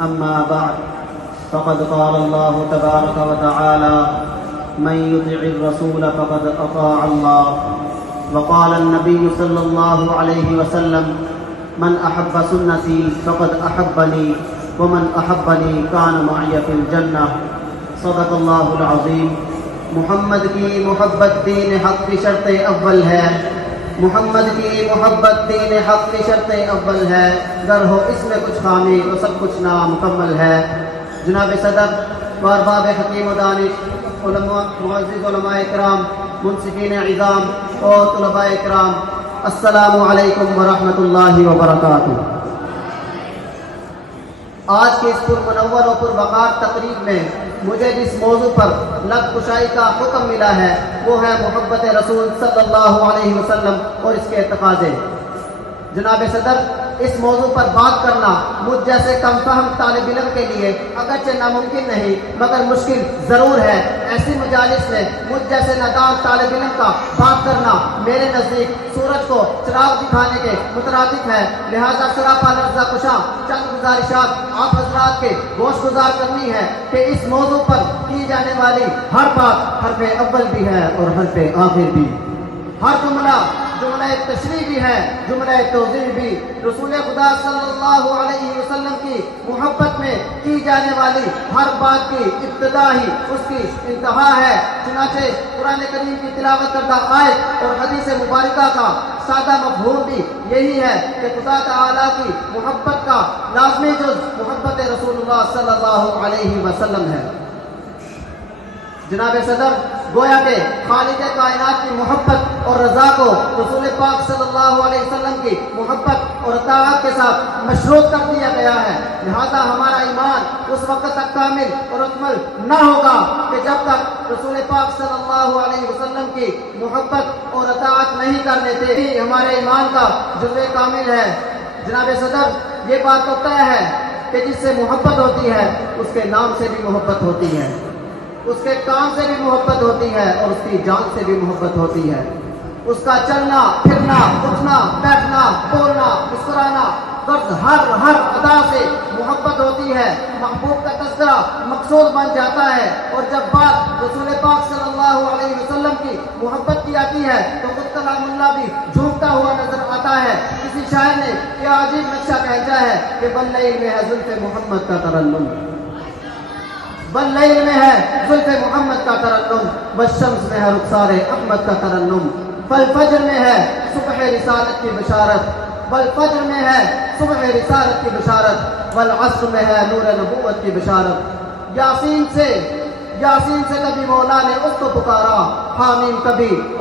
أما بعد فقد قال الله تبارك وتعالى: من يطع الرسول فقد أطاع الله. وقال النبي صلى الله عليه وسلم: من أحب سنتي فقد أحبني ومن أحبني كان معي في الجنة. صدق اللہ العظیم. محمد کی محبت دین حق کی شرط اول ہے. محمد کی محبت دین حق کی شرط اول ہے. گر ہو اس میں کچھ خامی تو سب کچھ نامکمل ہے. جناب صدر و ارباب حکیم و دانش، معزز علماء اکرام، منصفین عظام اور طلباء اکرام، السلام علیکم ورحمۃ اللہ وبرکاتہ. آج کے اس پرمنور و پروقار تقریب میں مجھے جس موضوع پر لب کشائی کا حکم ملا ہے وہ ہے محبت رسول صلی اللہ علیہ وسلم اور اس کے تقاضے. جناب صدر، اس موضوع پر بات کرنا مجھ جیسے کم فہم طالب علم کے لیے اگرچہ ناممکن نہیں مگر مشکل ضرور ہے. ایسی مجالس میں مجھ جیسے نادان طالب علم کا بات کرنا میرے نزدیک سورج کو چراغ دکھانے کے مترادف ہے. لہذا سراپا لرزہ کشاں چند گزارشات آپ حضرات کے گوش گزار کرنی ہے کہ اس موضوع پر کی جانے والی ہر بات حرف اول بھی ہے اور حرف آخر بھی. ہر جملہ تشریح بھی ہے، جملہ توضیح بھی. رسول خدا صلی اللہ علیہ وسلم کی محبت میں کی جانے والی ہر بات کی ابتدا ہی اس کی انتہا ہے. چنانچہ قرآن کریم کی تلاوت کردہ آیت اور حدیث مبارکہ کا سادہ مفہوم بھی یہی ہے کہ خدا تعالیٰ کی محبت کا لازمی جز محبت رسول اللہ صلی اللہ علیہ وسلم ہے. جناب صدر، گویا کہ خالق کائنات کی محبت اور رضا کو رسول پاک صلی اللہ علیہ وسلم کی محبت اور اطاعت کے ساتھ مشروط کر دیا گیا ہے. لہذا ہمارا ایمان اس وقت تک کامل اور اکمل نہ ہوگا کہ جب تک رسول پاک صلی اللہ علیہ وسلم کی محبت اور اطاعت نہیں کر لیتے ہی ہمارے ایمان کا جزو کامل ہے. جناب صدر، یہ بات تو طے ہے کہ جس سے محبت ہوتی ہے اس کے نام سے بھی محبت ہوتی ہے، اس کے کام سے بھی محبت ہوتی ہے اور اس کی جان سے بھی محبت ہوتی ہے. اس کا چلنا پھرنا، اٹھنا بیٹھنا، بولنا مسکرانا، ہر ادا سے محبت ہوتی ہے. محبوب کا تذکرہ مقصود بن جاتا ہے اور جب بات رسول پاک صلی اللہ علیہ وسلم کی محبت کی آتی ہے تو خود کلام اللہ بھی جھومتا ہوا نظر آتا ہے. کسی شاعر نے کیا عجیب نقشہ کھینچا ہے کہ باللیل میں ہے زلف محمد کا ترنم، باللیل میں ہے زلف محمد کا ترنم، والشمس میں ہے رخسار احمد کا ترنم، فالفجر میں ہے صبح رسالت کی بشارت، والفجر میں ہے صبح رسالت کی بشارت، والعصر میں ہے نور نبوت کی بشارت. یاسین سے کبھی مولا نے اس کو پکارا، حامیم کبھی